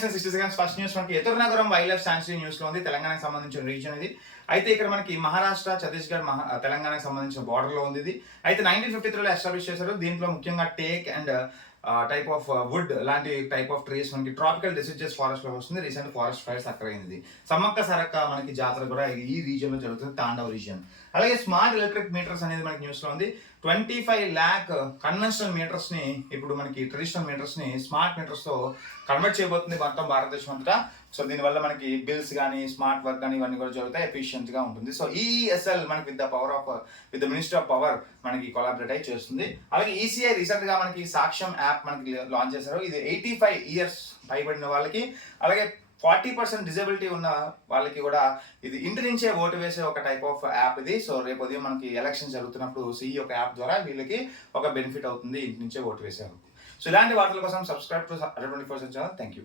60 seconds first news మనకి ఎదురునగరం wild life sanctuary news లో ఉంది. తెలంగాణకు సంబంధించిన రీజన్ ఇది. అయితే ఇక్కడ మనకి మహారాష్ట్ర, ఛత్తీస్గఢ్, తెలంగాణకు సంబంధించిన బార్డర్ లో ఉంది ఇది. అయితే 1953లో ఎస్టాబ్లిష్ చేశారు. దీంట్లో ముఖ్యంగా take and type of would లాంటి టైప్ ఆఫ్ ట్రీస్ మనకి ట్రాపికల్ డెసిడ్యూస్ ఫారెస్ట్ లో వస్తుంది. రీసెంట్ ఫారెస్ట్ ఫైర్స్ అక్కడ అయింది. సమ్మక్క సారక్క మనకి జాతర కూడా ఈ రీజియన్ లో జరుగుతుంది, తాండవ్ రీజియన్. అలాగే స్మార్ట్ ఎలక్ట్రిక్ మీటర్స్ అనేది మనకి న్యూస్ లో ఉంది. 25 lakh కన్వెన్షనల్ మీటర్స్ ని ఇప్పుడు మనకి ట్రెడిషనల్ మీటర్స్ ని స్మార్ట్ మీటర్స్ తో కన్వర్ట్ చేయబోతుంది మొత్తం భారతదేశం అంతటా. సో దీనివల్ల మనకి బిల్స్ కానీ స్మార్ట్ వర్క్ కానీ ఇవన్నీ కూడా జరుగుతాయి, ఎఫిషియెంట్ గా ఉంటుంది. సో ఈఎస్ఎల్ మనకి with the ministry of power మనకి కొలాబరేట్ అయి చేస్తుంది. అలాగే ఈసీఐ రీసెంట్ గా మనకి సాక్ష్యం యాప్ మనకి లాంచ్ చేశారు. ఇది 85 years పైబడిన వాళ్ళకి, అలాగే 40% డిజబిలిటీ ఉన్న వాళ్ళకి కూడా ఇది ఇంటి నుంచే ఓటు వేసే ఒక టైప్ ఆఫ్ యాప్ ఇది. సో రేపు ఉదయం మనకి ఎలక్షన్ జరుగుతున్నప్పుడు ఈ ఒక యాప్ ద్వారా వీళ్ళకి ఒక బెనిఫిట్ అవుతుంది ఇంటి నుంచే ఓటు వేసే. సో ఇలాంటి వార్తల కోసం subscribe to 24/7 channel. Thank you.